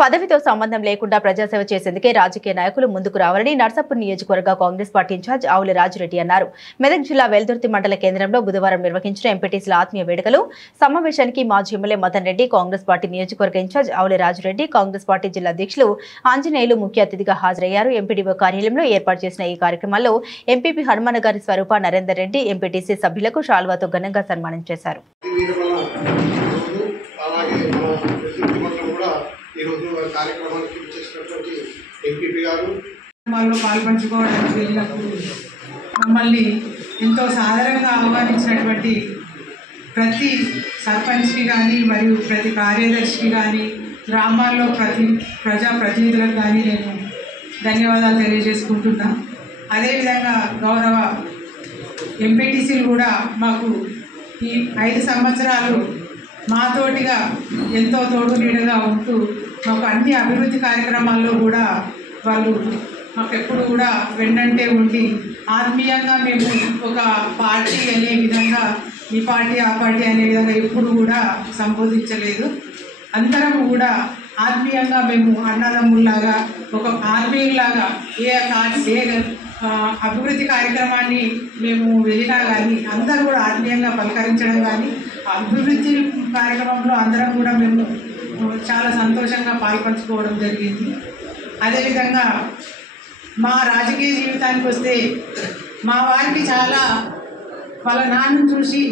పదవితో సంబంధం లేకుండా ప్రజాసేవ చేసేందుకే రాజకీయ నాయకులు ముందుకు రావాలని నర్సాపూర్ నియోజకవర్గ కాంగ్రెస్ పార్టీ ఇన్ఛార్జ్ ఆవుల రాజురెడ్డి అన్నారు. మెదక్ జిల్లా వెల్దుర్తి మండల కేంద్రంలో బుధవారం నిర్వహించిన ఎంపీటీసీల ఆత్మీయ వేడుకలు సమావేశానికి మాజీ ఎమ్మెల్యే మదన్ రెడ్డి, కాంగ్రెస్ పార్టీ నియోజకవర్గ ఇన్ఛార్జ్ ఆవుల రాజురెడ్డి, కాంగ్రెస్ పార్టీ జిల్లా అధ్యక్షులు ఆంజనేయులు ముఖ్య అతిథిగా హాజరయ్యారు. ఎంపీడీఓ కార్యాలయంలో ఏర్పాటు చేసిన ఈ కార్యక్రమంలో ఎంపీపీ హనుమన్న గారి స్వరూప నరేందర్ రెడ్డి ఎంపీటీసీ సభ్యులకు శాల్వాతో ఘనంగా సన్మానం చేశారు. కార్యక్రమానికి చేసినటువంటి ఎంపీపీ గారు పాల్పంచుకోవడానికి వెళ్ళినప్పుడు మమ్మల్ని ఎంతో సాధారణంగా ఆహ్వానించినటువంటి ప్రతి సర్పంచ్కి కానీ మరియు ప్రతి కార్యదర్శికి కానీ గ్రామాల్లో ప్రతి ప్రజాప్రతినిధులకు కానీ నేను ధన్యవాదాలు తెలియజేసుకుంటున్నా. అదేవిధంగా గౌరవ ఎంపీటీసీలు కూడా మాకు ఈ 5 సంవత్సరాలు మాతోటిగా ఎంతో తోడు నీడగా ఉంటూ మాకు అన్ని అభివృద్ధి కార్యక్రమాల్లో కూడా వాళ్ళు మాకు ఎప్పుడు కూడా వెన్నంటే ఉండి ఆత్మీయంగా మేము ఒక పార్టీ అనే విధంగా ఈ పార్టీ ఆ పార్టీ అనే విధంగా ఎప్పుడు కూడా సంబోధించలేదు. అందరం కూడా ఆత్మీయంగా మేము అన్నదమ్ముల్లాగా ఒక ఆత్మీయులాగా ఏ అభివృద్ధి కార్యక్రమాన్ని మేము వెళ్ళినా కానీ అందరూ కూడా ఆత్మీయంగా పలకరించడం కానీ అభివృద్ధి కార్యక్రమంలో అందరం కూడా మేము చాలా సంతోషంగా పాల్పంచుకోవడం జరిగింది. అదేవిధంగా మా రాజకీయ జీవితానికి వస్తే మా వారికి చాలా వాళ్ళ నాన్నను చూసి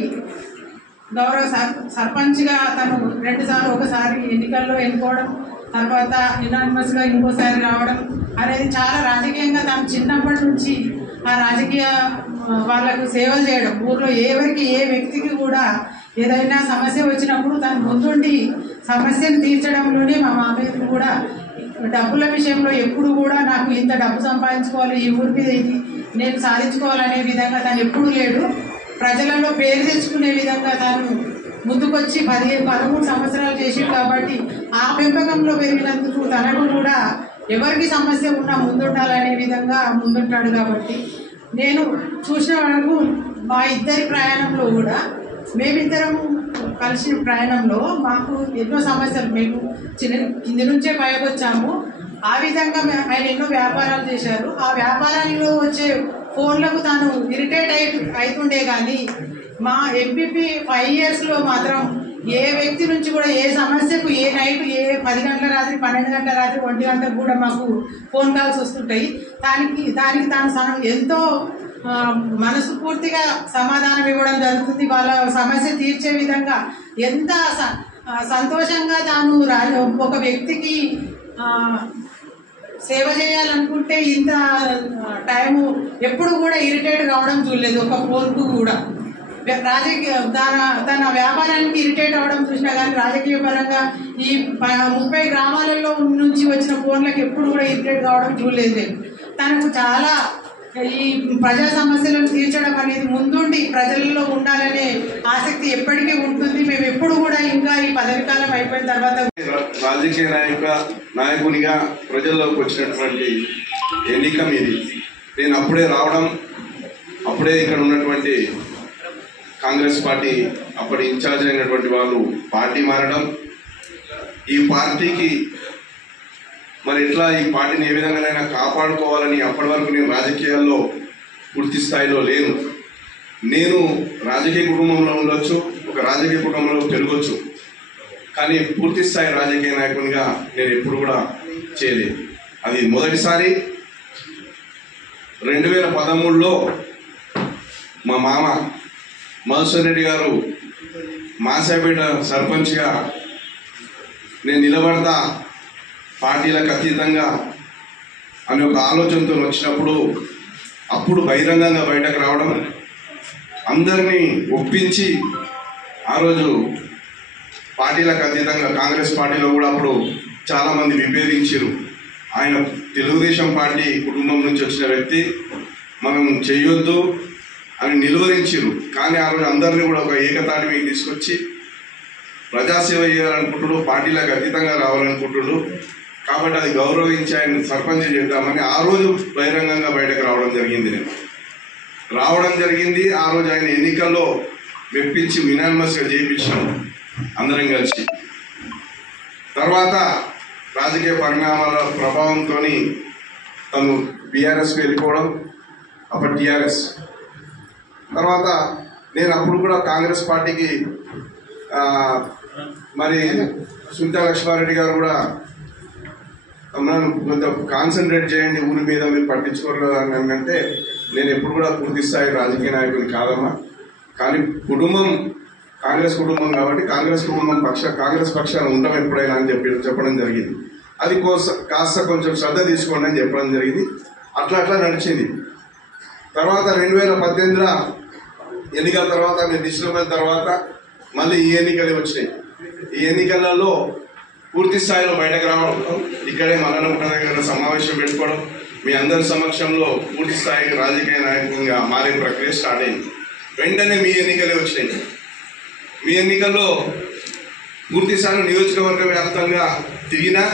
గౌరవ సర్పంచ్గా తను 2 సార్లు ఒకసారి ఎన్నికల్లో ఎన్నుకోవడం, తర్వాత యునానిమస్గా ఇంకోసారి రావడం అనేది చాలా రాజకీయంగా తను చిన్నప్పటి నుంచి ఆ రాజకీయ వాళ్ళకు సేవలు చేయడం, ఊర్లో ఏ వ్యక్తికి కూడా ఏదైనా సమస్య వచ్చినప్పుడు తను ముందుండి సమస్యను తీర్చడంలోనే మా మామయ్యకు కూడా డబ్బుల విషయంలో ఎప్పుడు కూడా నాకు ఇంత డబ్బు సంపాదించుకోవాలి, ఈ ఊరి మీద ఇది నేను సాధించుకోవాలనే విధంగా తను ఎప్పుడు లేడు. ప్రజలలో పేరు తెచ్చుకునే విధంగా తను ముందుకొచ్చి 13 సంవత్సరాలు చేసింది కాబట్టి ఆ పెంపకంలో పెరిగినందుకు తనకు కూడా ఎవరికి సమస్య ఉన్నా ముందుండాలనే విధంగా ముందుంటాడు. కాబట్టి నేను చూసిన వరకు మా ఇద్దరి ప్రయాణంలో కూడా మేమిద్దరము కలిసిన ప్రయాణంలో మాకు ఎన్నో సమస్యలు, మేము కింది నుంచే పైకి వచ్చాము. ఆ విధంగా ఆయన ఎన్నో వ్యాపారాలు చేశారు. ఆ వ్యాపారాల్లో వచ్చే ఫోన్లకు తాను ఇరిటేట్ అవుతుండే కానీ మా ఎంపీపీ 5 ఇయర్స్లో మాత్రం ఏ వ్యక్తి నుంచి కూడా ఏ సమస్యకు ఏ నైట్ 10 గంటల రాత్రి 12 గంటల రాత్రి 1 గంటకు కూడా మాకు ఫోన్ కాల్స్ వస్తుంటాయి. దానికి తాను ఎంతో మనస్ఫూర్తిగా సమాధానం ఇవ్వడం జరుగుతుంది. వాళ్ళ సమస్య తీర్చే విధంగా ఎంత సంతోషంగా తాను ఒక వ్యక్తికి సేవ చేయాలనుకుంటే ఇంత టైము ఎప్పుడు కూడా ఇరిటేట్ కావడం చూడలేదు. ఒక ఫోన్కు కూడా తన వ్యాపారానికి ఇరిటేట్ అవ్వడం చూసినా కానీ రాజకీయ పరంగా ఈ 30 గ్రామాలలో నుంచి వచ్చిన ఫోన్లకు ఎప్పుడు కూడా ఇరిటేట్ కావడం చూడలేదు. తనకు చాలా ఈ ప్రజా సమస్యలను తీర్చడం అనేది ముందుండి ప్రజలలో ఉండాలనే ఆసక్తి ఎప్పటికీ ఉంటుంది. మేము ఎప్పుడు కూడా ఇంకా ఈ పదవి కాలం అయిపోయిన తర్వాత రాజకీయ నాయకునిగా ప్రజల్లోకి వచ్చినటువంటి ఎన్నిక మీది. నేను అప్పుడే రావడం, అప్పుడే ఇక్కడ ఉన్నటువంటి కాంగ్రెస్ పార్టీ అప్పటి ఇన్ఛార్జ్ అయినటువంటి వాళ్ళు పార్టీ మారడం, ఈ పార్టీకి మరి ఎట్లా ఈ పార్టీని ఏ విధంగానైనా కాపాడుకోవాలని అప్పటి వరకు నేను రాజకీయాల్లో పూర్తి స్థాయిలో లేను. నేను రాజకీయ కుటుంబంలో ఉండొచ్చు, ఒక రాజకీయ కుటుంబంలో పెరగొచ్చు, కానీ పూర్తి స్థాయి రాజకీయ నాయకునిగా నేను ఎప్పుడు కూడా చేయలేదు. అది మొదటిసారి 2013లో మా మామ మధుసూదన్ రెడ్డి గారు మాసాపేట సర్పంచ్గా నేను నిలబడతా పార్టీలకు అతీతంగా అనే ఒక ఆలోచనతో వచ్చినప్పుడు అప్పుడు బహిరంగంగా బయటకు రావడం, అందరినీ ఒప్పించి ఆ రోజు పార్టీలకు అతీతంగా కాంగ్రెస్ పార్టీలో కూడా అప్పుడు చాలామంది విభేదించారు. ఆయన తెలుగుదేశం పార్టీ కుటుంబం నుంచి వచ్చిన వ్యక్తి, మనం చేయొద్దు అని నిలువరించారు. కానీ ఆ రోజు అందరినీ కూడా ఒక ఏకతాటి మీద తీసుకొచ్చి ప్రజాసేవ చేయాలనుకుంటున్నాడు, పార్టీలకు అతీతంగా రావాలనుకుంటున్నాడు. కాబట్టి అది గౌరవించి ఆయన సర్పంచ్ చేద్దామని ఆ రోజు బహిరంగంగా బయటకు రావడం జరిగింది. ఆ రోజు ఆయన ఎన్నికల్లో మెప్పించి యునానిమస్గా చేయించాం అందరం కలిసి. తర్వాత రాజకీయ పరిణామాల ప్రభావంతో తను బీఆర్ఎస్కి వెళ్ళిపోవడం, అప్పుడు టీఆర్ఎస్ తర్వాత నేను అప్పుడు కూడా కాంగ్రెస్ పార్టీకి మరి సునీతా లక్ష్మారెడ్డి గారు కూడా కొంత కాన్సన్ట్రేట్ చేయండి ఊరి మీద, మీరు పట్టించుకోరు అని అంటే నేను ఎప్పుడు కూడా పూర్తి స్థాయి రాజకీయ నాయకుని కాదమ్మా. కానీ కుటుంబం కాంగ్రెస్ కుటుంబం కాబట్టి కాంగ్రెస్ పక్షాన ఉంటాం ఎప్పుడైనా అని చెప్పడం జరిగింది. అది కాస్త కొంచెం శ్రద్ధ తీసుకోండి అని చెప్పడం జరిగింది. అట్లా నడిచింది. తర్వాత 2018 ఎన్నికల తర్వాత నేను నిశ్చితమైన తర్వాత మళ్ళీ ఈ ఎన్నికలు వచ్చినాయి. ఈ ఎన్నికలలో పూర్తి స్థాయిలో బయటకు రావడం, ఇక్కడే మల్లన్నగుట్ట దగ్గర సమావేశం పెట్టుకోవడం, మీ అందరి సమక్షంలో పూర్తి స్థాయి రాజకీయ నాయకునిగా మారే ప్రక్రియ స్టార్ట్ అయింది. వెంటనే మీ ఎన్నికలే వచ్చినాయి. మీ ఎన్నికల్లో పూర్తి స్థాయిలో నియోజకవర్గ వ్యాప్తంగా తిరిగినా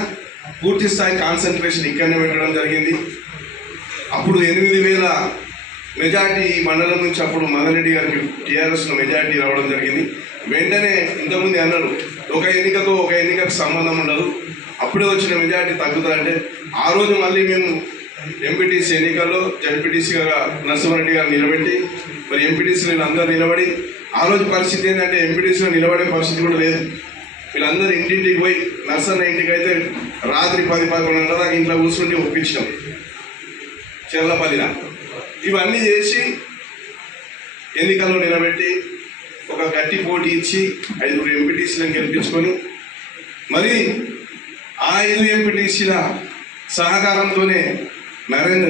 పూర్తి స్థాయి కాన్సన్ట్రేషన్ ఇక్కడనే పెట్టడం జరిగింది. అప్పుడు 8,000 మెజార్టీ ఈ మండలం నుంచి అప్పుడు మదన్ గారికి టీఆర్ఎస్లో మెజార్టీ రావడం జరిగింది. వెంటనే ఇంతకుముందు అన్నారు ఒక ఎన్నికకు సంబంధం ఉండదు, అప్పుడే వచ్చిన మెజార్టీ తగ్గుతుందంటే ఆ రోజు మళ్ళీ మేము ఎంపీటీసీ ఎన్నికల్లో జడ్పీటీసీగా నరసింహారెడ్డి గారు నిలబెట్టి మరి ఎంపీటీసీలు అందరూ నిలబడి ఆ రోజు పరిస్థితి ఏంటంటే ఎంపీటీసీలో నిలబడే పరిస్థితి కూడా లేదు. వీళ్ళందరూ ఇంటింటికి పోయి నర్సన్న ఇంటికి అయితే రాత్రి 10-11 దాకా ఇంట్లో కూర్చుండి ఒప్పించాం చెర్లపల్లిన. ఇవన్నీ చేసి ఎన్నికల్లో నిలబెట్టి ఒక గట్టి పోటీ ఇచ్చి 5 ఎంపీటీసీలను గెలిపించుకొని మరి ఆ 5 ఎంపీటీసీల సహకారంతోనే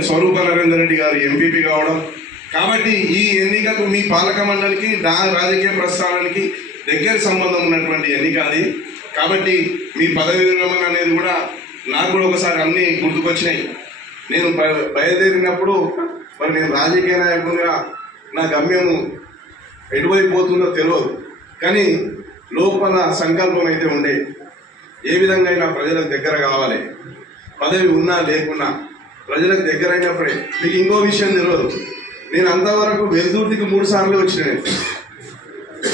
స్వరూప నరేందర్ రెడ్డి గారు ఎంపీపీ కావడం. కాబట్టి ఈ ఎన్నికకు మీ పాలక మండలికి నా రాజకీయ ప్రస్థానానికి దగ్గర సంబంధం ఉన్నటువంటి ఎన్నిక అది. కాబట్టి మీ పదవి విరమణ అనేది కూడా నాకు కూడా ఒకసారి అన్నీ గుర్తుకొచ్చినాయి. నేను బయలుదేరినప్పుడు మరి నేను రాజకీయ నాయకునిగా నా గమ్యము ఎటువైపు పోతుందో తెలియదు, కానీ లోపల సంకల్పం అయితే ఉండే ఏ విధంగా అయినా ప్రజలకు దగ్గర కావాలి. పదవి ఉన్నా లేకున్నా ప్రజలకు దగ్గర అయినప్పుడే. మీకు ఇంకో విషయం తెలియదు, నేను అంతవరకు వెల్దుర్తికి 3 సార్లు వచ్చిన.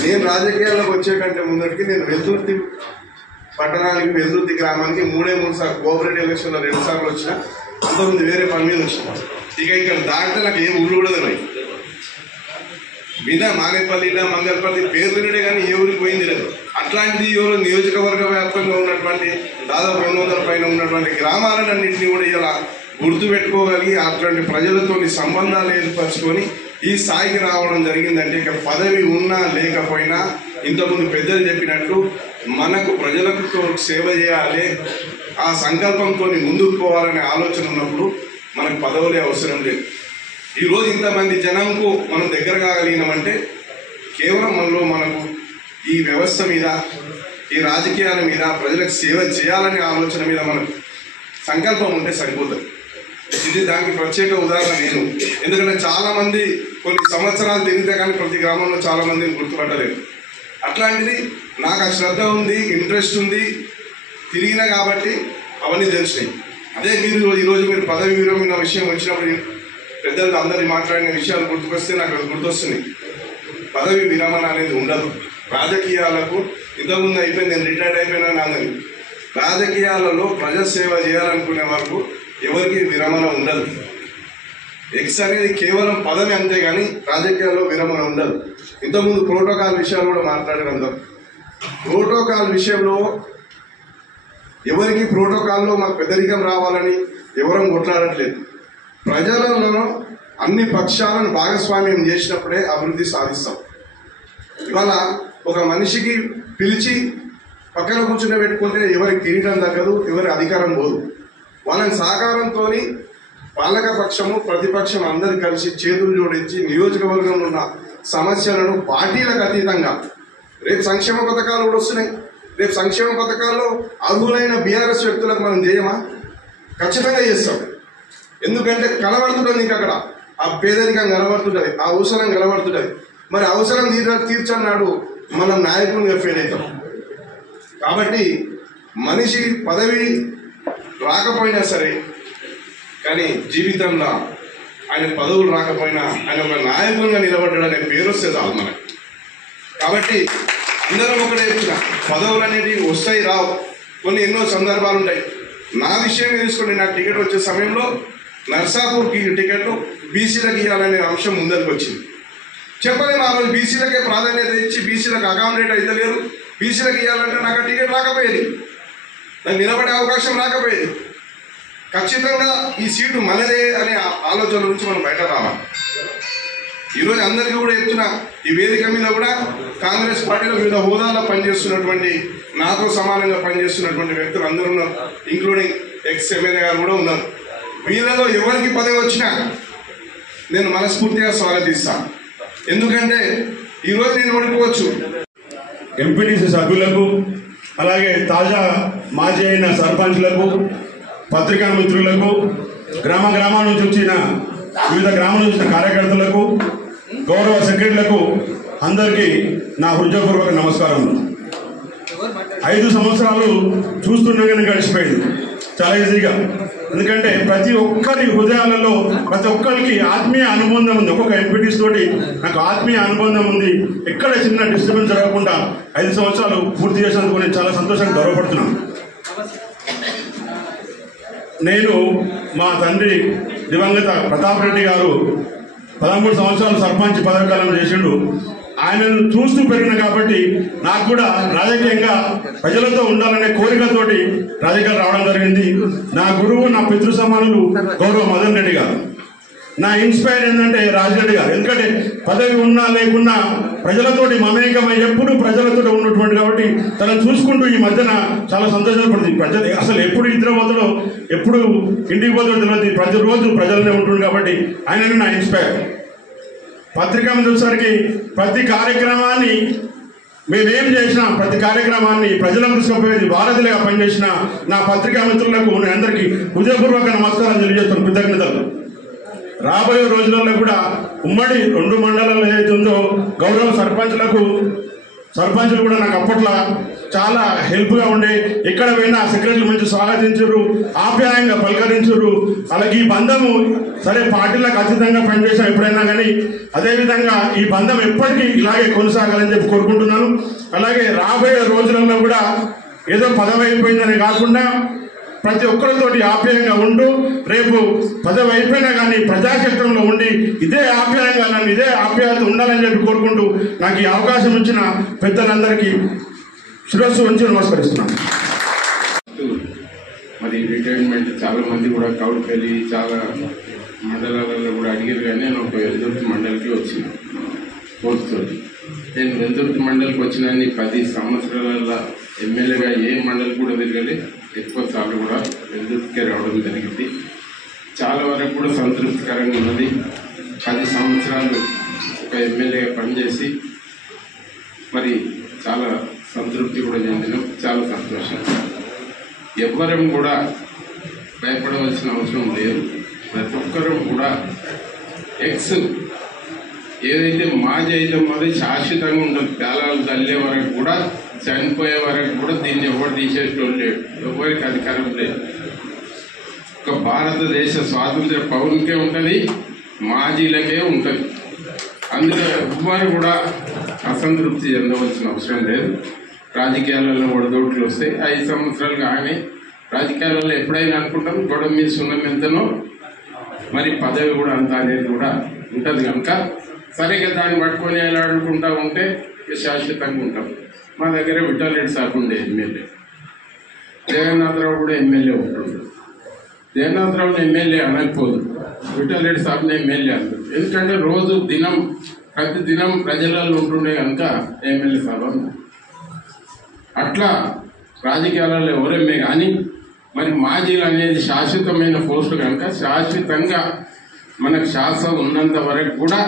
నేను రాజకీయాల్లోకి వచ్చే కంటే ముందటికి నేను వెల్దుర్తి పట్టణానికి వెల్దుర్తి గ్రామానికి 3 సార్లు కోఆపరేటివ్ ఎలక్షన్లో 2 సార్లు వచ్చిన. అంతకుముందు వేరే పని మీద వచ్చిన. ఇక ఇక్కడ దాటితే నాకు ఏ ఊళ్ళు కూడా తెలియదు. మానేపల్లి మంగళపల్లి పేరునే కానీ ఏ ఊరికి పోయింది లేదు. అట్లాంటిది ఎవరు నియోజకవర్గ వ్యాప్తంగా ఉన్నటువంటి దాదాపు 200 పైన ఉన్నటువంటి గ్రామాలన్నింటినీ కూడా ఇలా గుర్తుపెట్టుకోగలిగి అట్లాంటి ప్రజలతో సంబంధాలు ఏర్పరచుకొని ఈ స్థాయికి రావడం జరిగిందంటే ఇక పదవి ఉన్నా లేకపోయినా ఇంతకుముందు పెద్దలు చెప్పినట్టు మనకు ప్రజలకు సేవ చేయాలి, ఆ సంకల్పంతో ముందుకు పోవాలనే ఆలోచన ఉన్నప్పుడు మనకు పదవులే అవసరం లేదు. ఈరోజు ఇంతమంది జనంకు మనం దగ్గర కాగలిగినామంటే కేవలం మనకు ఈ వ్యవస్థ మీద, ఈ రాజకీయాల మీద, ప్రజలకు సేవ చేయాలనే ఆలోచన మీద మనకు సంకల్పం ఉంటే సరిపోతుంది. ఇది దానికి ప్రత్యేక ఉదాహరణ నేను. ఎందుకంటే చాలామంది కొన్ని సంవత్సరాలు తిరిగితే కానీ ప్రతి గ్రామంలో చాలామందిని గుర్తుపట్టలేదు. అట్లాంటిది నాకు ఆ శ్రద్ధ ఉంది, ఇంట్రెస్ట్ ఉంది, తిరిగినా కాబట్టి అవన్నీ తెలిసినాయి. అదే ఈరోజు మీరు పదవి విరమణ విషయం వచ్చినప్పుడు పెద్దలు అందరి మాట్లాడిన విషయాలు గుర్తుకొస్తే నాకు అది గుర్తొస్తుంది. పదవి విరమణ అనేది ఉండదు. రాజకీయాలకు ఇంతకుముందు అయిపోయింది, నేను రిటైర్డ్ అయిపోయినా అందరి రాజకీయాలలో ప్రజాసేవ చేయాలనుకునే వరకు ఎవరికి విరమణ ఉండదు. ఎక్స్ అనేది కేవలం పదవి అంతే కానీ రాజకీయాల్లో విరమణ ఉండదు. ఇంతకుముందు ప్రోటోకాల్ విషయాలు కూడా మాట్లాడినంత ప్రోటోకాల్ విషయంలో ఎవరికి ప్రోటోకాల్లో మాకు పెద్దరికం రావాలని ఎవరం కొట్లాడట్లేదు. ప్రజలలో అన్ని పక్షాలను భాగస్వామ్యం చేసినప్పుడే అభివృద్ధి సాధిస్తాం. ఇవాళ ఒక మనిషికి పిలిచి పక్కన కూర్చుని పెట్టుకుంటే ఎవరికి కిరీటం దక్కదు, ఎవరి అధికారం పోదు. వాళ్ళని సహకారంతో పాలక పక్షము ప్రతిపక్షం అందరు కలిసి చేతులు జోడించి నియోజకవర్గంలో ఉన్న సమస్యలను పార్టీలకు అతీతంగా రేపు సంక్షేమ పథకాలు కూడా వస్తున్నాయి. రేపు సంక్షేమ పథకాల్లో అర్హులైన బీఆర్ఎస్ వ్యక్తులకు మనం చేయమా? ఖచ్చితంగా చేస్తాం. ఎందుకంటే కనబడుతుంటుంది, ఇంకా అక్కడ ఆ పేదరికం కనబడుతుంటుంది, ఆ అవసరం కనబడుతుంటుంది. మరి అవసరం తీర్చన్నాడు మనం నాయకునిగా ఫెయిల్ అవుతాం. కాబట్టి మనిషి పదవి రాకపోయినా సరే కానీ జీవితంలో ఆయన పదవులు రాకపోయినా ఆయన ఒక నాయకునిగా నిలబడ్డాడనే పేరు వస్తే చాలు మనకు. కాబట్టి అందరం ఒకటే చెప్తున్నా, పదవులు అనేవి వస్తాయి రావు, కొన్ని ఎన్నో సందర్భాలు ఉంటాయి. నా విషయమే తీసుకోండి, నాకు టికెట్ వచ్చే సమయంలో నర్సాపూర్కి టికెట్ బీసీలకు ఇవ్వాలనే అంశం ముందరికి వచ్చింది. చెప్పలేము ఆ రోజు బీసీలకే ప్రాధాన్యత ఇచ్చి బీసీలకు అకామిడేట్ అయితే లేరు, బీసీలకు ఇవ్వాలంటే నాకు టికెట్ రాకపోయేది, నాకు నిలబడే అవకాశం రాకపోయేది. ఖచ్చితంగా ఈ సీటు మనదే అనే ఆలోచన నుంచి మనం బయట రావాలి. ఈరోజు అందరికీ కూడా చెప్తున్నా, ఈ వేదిక మీద కూడా కాంగ్రెస్ పార్టీలో వివిధ హోదాల్లో పనిచేస్తున్నటువంటి, నాతో సమానంగా పనిచేస్తున్నటువంటి వ్యక్తులు అందరూ ఉన్నారు, ఇంక్లూడింగ్ ఎక్స్ ఎమ్మెల్యే గారు కూడా ఉన్నారు. వీళ్ళలో ఎవరికి పదవి వచ్చినా నేను మనస్ఫూర్తిగా స్వాగతిస్తాను. ఎందుకంటే ఈరోజు నేను ఓడిపోవచ్చు. ఎంపీటీసీ సభ్యులకు, అలాగే తాజా మాజీ అయిన సర్పంచ్లకు, పత్రికా మిత్రులకు, గ్రామాల నుంచి వచ్చిన వివిధ గ్రామాల నుంచి వచ్చిన కార్యకర్తలకు, గౌరవ సెక్రటరీలకు అందరికీ నా హృదయపూర్వక నమస్కారములు. 5 సంవత్సరాలు చూస్తుండగానే గడిచిపోయింది చాలా ఈజీగా. ఎందుకంటే ప్రతి ఒక్కరి హృదయాలలో ప్రతి ఒక్కరికి ఆత్మీయ అనుబంధం ఉంది. ఒక్కొక్క ఎంపీటీస్ తోటి నాకు ఆత్మీయ అనుబంధం ఉంది. ఎక్కడ చిన్న డిస్టర్బెన్స్ జరగకుండా 5 సంవత్సరాలు పూర్తి చేసినందుకు నేను చాలా సంతోషంగా గౌరవపడుతున్నాను. నేను మా తండ్రి దివంగత ప్రతాప్ రెడ్డి గారు 13 సంవత్సరాలు సర్పంచ్ పదవీకాలం చేసిండు. ఆయనను చూస్తూ పెరిగిన కాబట్టి నాకు కూడా రాజకీయంగా ప్రజలతో ఉండాలనే కోరికతోటి రాజకీయాలు రావడం జరిగింది. నా గురువు, నా పితృ సమానులు గౌరవ మదన్ రెడ్డి గారు. నా ఇన్స్పైర్ ఏంటంటే రాజిరెడ్డి గారు. ఎందుకంటే పదవి ఉన్నా లేకున్నా ప్రజలతోటి మమేకమై ఎప్పుడు ప్రజలతో ఉన్నటువంటి కాబట్టి తనను చూసుకుంటూ ఈ మధ్యన చాలా సంతోషపడుతుంది. ప్రజలు అసలు ఎప్పుడు ఇద్దరు పోతాడో, ఎప్పుడు ఇంటికి పోతాడో తెలియదు, ప్రతిరోజు ప్రజలనే ఉంటుంది కాబట్టి ఆయన నా ఇన్స్పైర్. పత్రికా వచ్చేసరికి ప్రతి కార్యక్రమాన్ని మేమేం చేసినా ప్రతి కార్యక్రమాన్ని ప్రజలకు తీసుకుపోయేది వారధిగా పనిచేసిన నా పత్రికా మిత్రులకు నేను అందరికీ హృదయపూర్వక నమస్కారం తెలియజేస్తాను, కృతజ్ఞతలు. రాబోయే రోజులలో కూడా ఉమ్మడి 2 మండలాల్లో ఏదైతే ఉందో గౌరవ సర్పంచులు కూడా నాకు అప్పట్లో చాలా హెల్ప్గా ఉండే, ఎక్కడ పోయినా సెక్రటరీలు మంచి స్వాగతించారు, ఆప్యాయంగా పలకరించారు. అలాగే ఈ బంధము సరే పార్టీలకు అతీతంగా పనిచేసాం ఎప్పుడైనా కానీ, అదేవిధంగా ఈ బంధం ఎప్పటికీ ఇలాగే కొనసాగాలని చెప్పి కోరుకుంటున్నాను. అలాగే రాబోయే రోజులలో కూడా ఏదో పదవి అయిపోయిందని కాకుండా ప్రతి ఒక్కరితోటి ఆప్యాయంగా ఉంటూ రేపు పదవి అయిపోయినా కానీ ప్రజాక్షేత్రంలో ఉండి ఇదే ఆప్యాయంగా నన్ను ఇదే ఆప్యాయత ఉండాలని చెప్పి కోరుకుంటూ నాకు ఈ అవకాశం ఇచ్చిన పెద్దలందరికీ శిరస్సు ఉంచి నమస్కరిస్తున్నాను. మరి రిటైర్మెంట్ చాలా మంది కూడా కౌలుకెళ్ళి చాలా మండలాలలో కూడా అడిగారు, కానీ నేను ఒక వెల్దుర్తి మండలికి వచ్చిన పోస్టు. నేను వెల్దుర్తి మండలికి వచ్చిన 10 సంవత్సరాల ఎమ్మెల్యేగా ఏ మండలి కూడా తిరగలే, ఎక్కువ సార్లు కూడా వెల్దుర్తికే రావడం జరిగింది. చాలా వరకు కూడా సంతృప్తికరంగా ఉన్నది. 10 సంవత్సరాలు ఒక ఎమ్మెల్యేగా పనిచేసి మరి చాలా సంతృప్తి కూడా చెందినాం, చాలా సంతోషం. ఎవ్వరం కూడా భయపడవలసిన అవసరం లేదు. ప్రతి ఒక్కరూ కూడా ఎక్స్ ఏదైతే మాజీ అయితే అది శాశ్వతంగా ఉంటుంది. పేలాలు తల్లే వరకు కూడా, చనిపోయే వరకు కూడా దీన్ని ఎవరు తీసేటోళ్ళు లేడు, ఎవరికి అధికారం లేదు. ఒక భారతదేశ స్వాతంత్ర పౌరునికే ఉంటుంది, మాజీలకే ఉంటుంది. అందులో ఎవ్వరు కూడా అసంతృప్తి చెందవలసిన అవసరం లేదు. రాజకీయాలలో ఒడదొడుకులు వస్తాయి. 5 సంవత్సరాలు కానీ రాజకీయాలలో ఎప్పుడైనా అనుకుంటాం గొడవ మీద సున్నం ఎంతనో మరి పదవి కూడా అంత అనేది కూడా ఉంటుంది. కనుక సరిగ్గా దాన్ని పట్టుకొని ఎలాడుకుంటూ ఉంటే శాశ్వతంగా ఉంటాం. మా దగ్గర విఠలరెడ్డి సాబ్ ఉండే ఎమ్మెల్యే, జగన్నాథరావు కూడా ఎమ్మెల్యే ఉంటుండే. జగన్నాథరావుని ఎమ్మెల్యే అనకపోదు, విఠలరెడ్డి సాబ్ని ఎమ్మెల్యే అంటారు. ఎందుకంటే రోజు ప్రతి దినం ప్రజలలో ఉంటుండే కనుక ఎమ్మెల్యే సాబ్ అన్నారు. అట్లా రాజకీయాలలో ఎవరేమే కానీ మరి మాజీలు అనేది శాశ్వతమైన పోస్టు కనుక శాశ్వతంగా మనకు శాసనం ఉన్నంత వరకు కూడా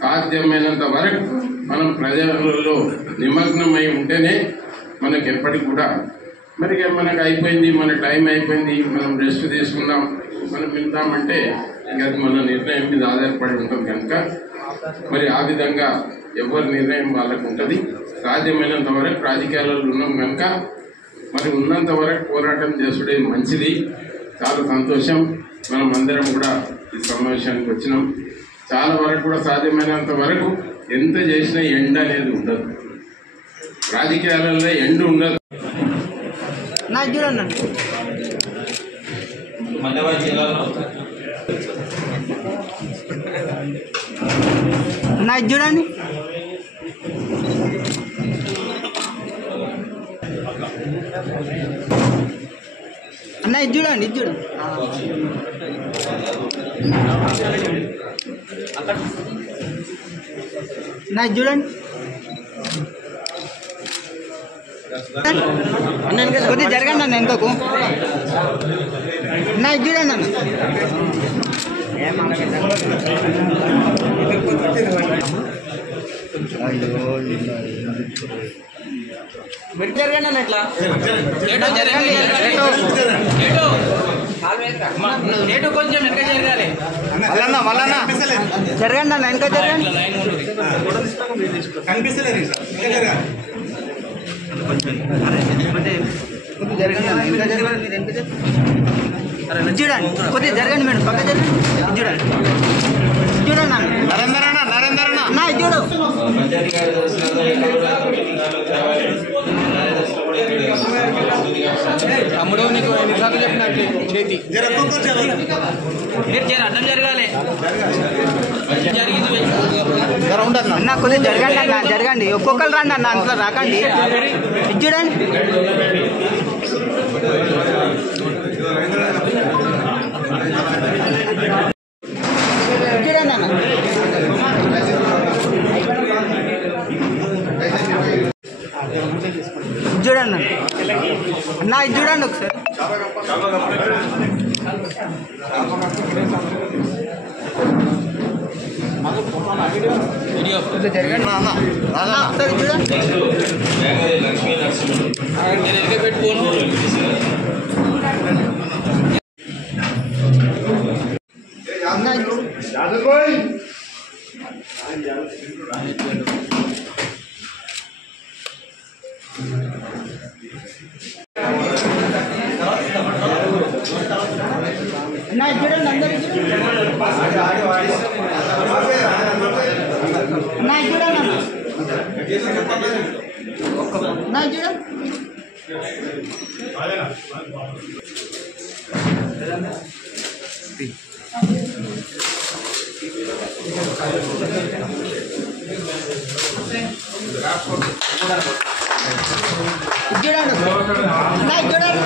సాధ్యమైనంత వరకు మనం ప్రజలలో నిమగ్నమై ఉంటేనే మనకు ఎప్పటికి కూడా మరి మనకు అయిపోయింది, మన టైం అయిపోయింది, మనం రెస్ట్ తీసుకుందాం, మనం వెళ్తామంటే ఇంకా అది మన నిర్ణయం మీద ఆధారపడి ఉంటుంది. కనుక మరి ఆ విధంగా ఎవరి నిర్ణయం వాళ్ళకు ఉంటుంది. సాధ్యమైనంత వరకు రాజకీయాలలో ఉన్నాం కనుక మరి ఉన్నంత వరకు పోరాటం చేసుడే మంచిది. చాలా సంతోషం. మనం అందరం కూడా ఈ సమావేశానికి వచ్చినాం. చాలా వరకు కూడా సాధ్యమైనంత వరకు ఎంత చేసినా ఎండ అనేది ఉండదు, రాజకీయాలలో ఎండ ఉండదు. మండపల్లి జిల్లాలో నాకు చూడండి అన్న ఇది చూడండి ఇది చూడండి నా ఇది చూడండి కొద్దిగా జరగండి అన్న ఎంతకు నా ఇది చూడండి అన్న జరగండి అన్న ఎట్లా కొంచెం వెనక జరగాలి మళ్ళా జరగండి అన్న వెనక జరగండి జరగండి అన్న వెనక జరగాలి మీరు వెనక చూడండి కొద్దిగా జరగండి మేడం పక్క జరగండి చూడండి చూడండి అన్న నరేందర్ అన్న చూడు తమ్ముడు నీకు ఎన్నిసార్లు చెప్పినట్టు చేతి మీరు అడ్డం జరగాలి అన్న కొద్దిగా జరగండి అన్న జరగండి ఒక్కొక్కరు రండి అన్న అంతలో రాకండి ఇది చూడండి చూడండి అన్న చూడండి అన్న ఇది చూడండి ఒకసారి జరగండి అన్న ఒకసారి చూడండి లక్ష్మీ నరసింహుడు పెట్టుకోను నా చూడండి అందరూ నా చూడండి నా చూడండి చూడండి నా చూడండి